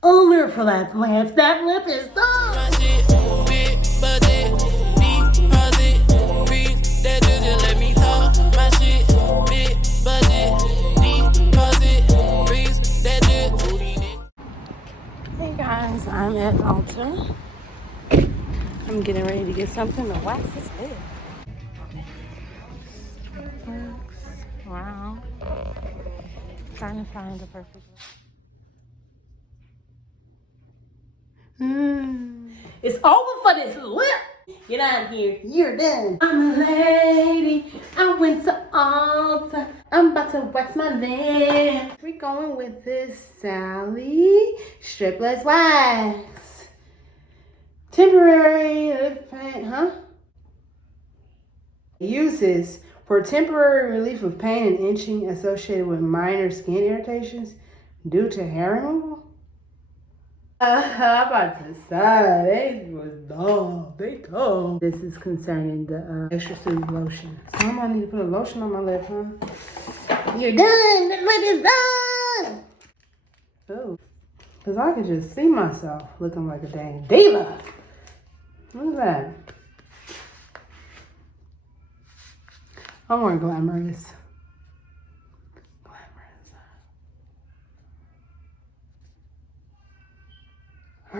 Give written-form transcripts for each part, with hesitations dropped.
Over for that lip. That lip is done. My shit, big budget, deposit, freeze, that just let me talk. My shit, big budget, deposit, freeze, that just. Hey guys, I'm at Ulta. I'm getting ready to get something to wax this lip. Wow. Trying to find the perfect lip. It's over for this lip. Get out of here. You're done. I'm a lady. I went to Ulta. I'm about to wax my lip. We're going with this Sally Stripless Wax. Temporary lip pain, huh? Uses for temporary relief of pain and itching associated with minor skin irritations due to hair removal. I'm about to say, they was dumb. They dumb. This is concerning the extra smooth lotion. So I'm gonna need to put a lotion on my lip, huh? You're done. The lip is done. Oh, because I can just see myself looking like a dang diva. Look at that. I'm more glamorous. I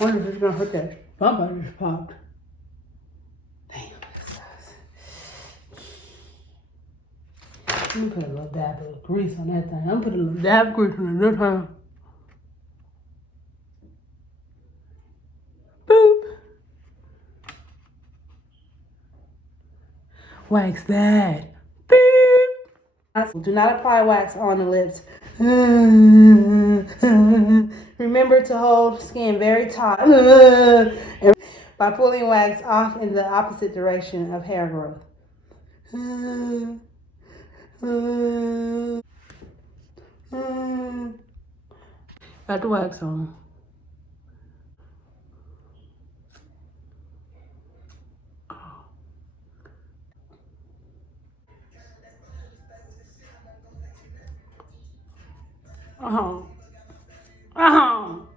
wonder if it's gonna hurt that bump I just popped. Damn, this does. Let me put a little dab of grease on that thing. I'm putting a little dab of grease on it this time. Boop. Wax that. Beep. Do not apply wax on the lips. Remember to hold skin very taut by pulling wax off in the opposite direction of hair growth. Got the wax on. Oh. Oh.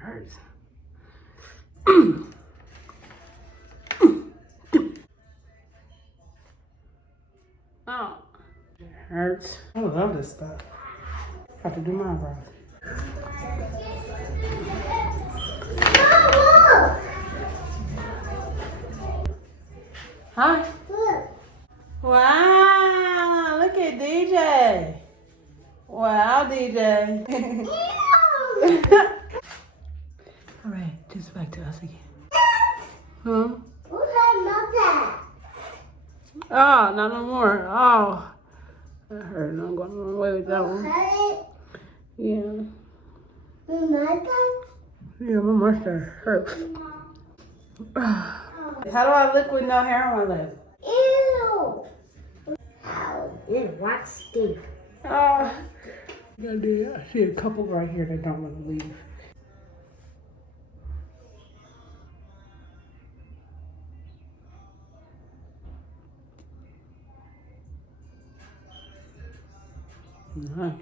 Hurts. Oh. It hurts. I love this stuff. Got to do my eyebrows. Hi. Wow, look at DJ. Wow, DJ. All right, just back to us again. Huh? Oh, not no more. Oh, that hurt. I'm going the wrong way with that one. Yeah. Yeah, my mustache hurts. How do I look with no hair on my lip? Ew! Ew, wax stink. I see a couple right here that don't want to leave. Nice.